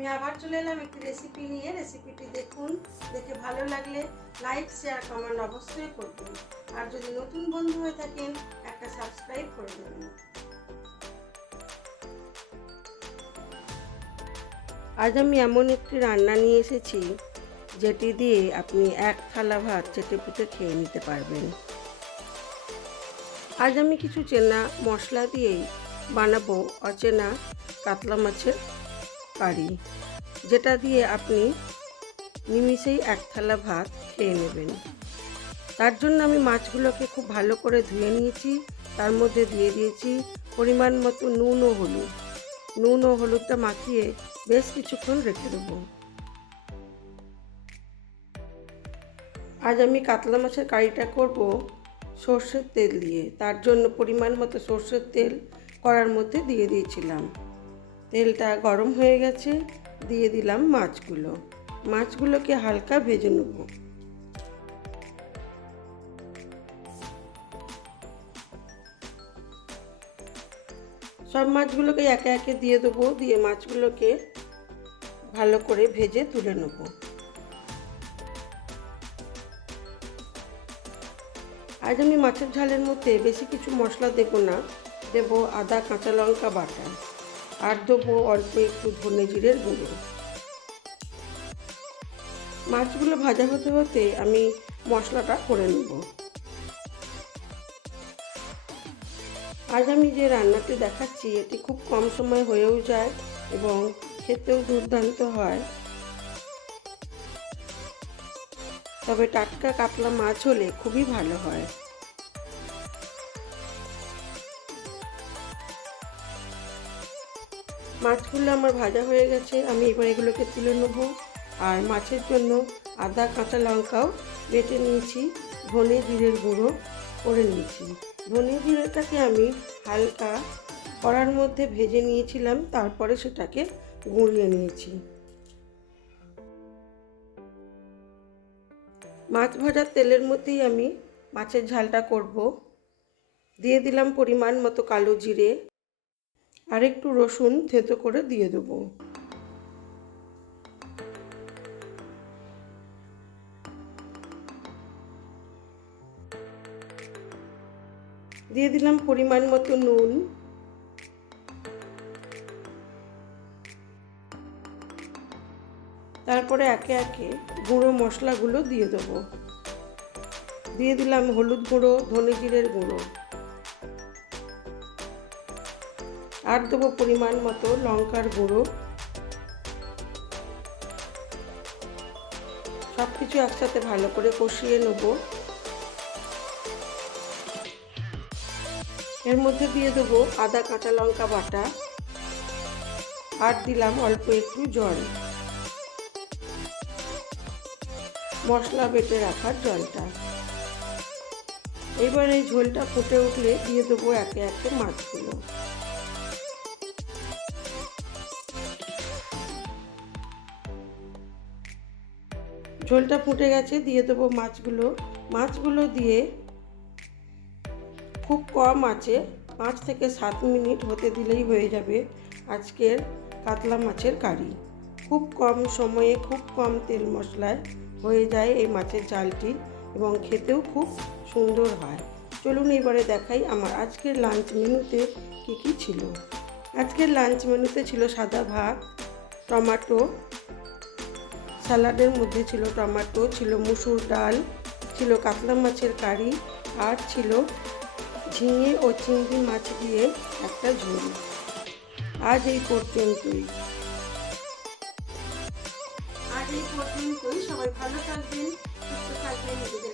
আমি আবার চলে এলাম একটি রেসিপি নিয়ে। রেসিপিটি দেখুন, দেখে ভালো লাগলে লাইক শেয়ার কমেন্ট অবশ্যই করবেন, আর যদি নতুন বন্ধু হয়ে থাকেন একটা সাবস্ক্রাইব করে দেবেন। আজ আমি এমন একটি রান্না নিয়ে এসেছি যেটি দিয়ে আপনি এক থালা ভাত চেটেপুটে খেয়ে নিতে পারবেন। আজ আমি কিছু চেনা মশলা দিয়েই বানাবো অচেনা কাতলা মাছের কারি, যেটা দিয়ে আপনি নিমিষেই এক থালা ভাত খেয়ে নেবেন। তার জন্য আমি মাছগুলোকে খুব ভালো করে ধুয়ে নিয়েছি। তার মধ্যে দিয়ে দিয়েছি পরিমাণ মতো নুন ও হলুদটা মাখিয়ে বেশ কিছুক্ষণ রেখে দেবো। আজ আমি কাতলা মাছের কারিটা করব সর্ষের তেল দিয়ে। তার জন্য পরিমাণ মতো সর্ষের তেল কড়ার মধ্যে দিয়ে দিয়েছিলাম। তেলটা গরম হয়ে গেছে, দিয়ে দিলাম মাছগুলোকে হালকা ভেজে নেব। সব মাছগুলোকে একে একে দিয়ে দেবো, দিয়ে মাছগুলোকে ভালো করে ভেজে তুলে নেব। আজ আমি মাছের ঝালের মধ্যে বেশি কিছু মশলা দেব না, দেব আদা কাঁচা লঙ্কা বাটা, আর দেবো অল্প একটু ধনে জিরের গুঁড়ো। মাছগুলো ভাজা হতে হতে আমি মশলাটা করে নেব। আজ আমি যে রান্নাটি দেখাচ্ছি এটি খুব কম সময় হয়েও যায় এবং খেতেও দুর্দান্ত হয়। তবে টাটকা কাতলা মাছ হলে খুবই ভালো হয়। মাছগুলো আমার ভাজা হয়ে গেছে, আমি এবার এগুলোকে তুলে নেব। আর মাছের জন্য আদা কাঁচা লঙ্কাও বেটে নিয়েছি, ধনে জিরের গুঁড়ো করে নিয়েছি। ধনে জিরেটাকে আমি হালকা কড়ার মধ্যে ভেজে নিয়েছিলাম, তারপরে সেটাকে গুঁড়িয়ে নিয়েছি। মাছ ভাজার তেলের মধ্যেই আমি মাছের ঝালটা করব। দিয়ে দিলাম পরিমাণ মতো কালো জিরে, আর একটু রসুন থেঁতো করে দিয়ে দেবো। দিয়ে দিলাম পরিমাণ মতো নুন, তারপরে একে একে গুঁড়ো মশলাগুলো দিয়ে দেবো। দিয়ে দিলাম হলুদ গুঁড়ো, ধনে জিরের গুঁড়ো, আর দেবো পরিমাণ মতো লঙ্কার গুঁড়ো। সব কিছু একসাথে ভালো করে কষিয়ে নেব। এর মধ্যে দিয়ে দেবো আদা কাঁচা লঙ্কা বাটা, আর দিলাম অল্প একটু জল, মশলা বেটে রাখার জলটা। এবার এই ঝোলটা ফুটে উঠলে দিয়ে দেবো একে একে মাছগুলো। ঝোলটা ফুটে গেছে, দিয়ে দেবো মাছগুলো দিয়ে খুব কম আছে 5 থেকে 7 মিনিট হতে দিলেই হয়ে যাবে আজকের কাতলা মাছের কারি। খুব কম সময়ে খুব কম তেল মশলায় হয়ে যায় এই মাছের ঝালটি, এবং খেতেও খুব সুন্দর হয়। চলুন এবারে দেখাই আমার আজকের লাঞ্চ মেনুতে কী ছিল। আজকের লাঞ্চ মেনুতে ছিল সাদা ভাত, টমেটো, স্যালাডের মধ্যে ছিল টমেটো, ছিল মুসুর ডাল, ছিল কাতলা মাছের কারি, আর ছিল ঝিঙে ও চিংড়ি মাছ দিয়ে একটা ঝোল। আজ এই পর্যন্তই। সবাই ভালো থাকবেন, সুস্থ থাকবেন, নিজেদের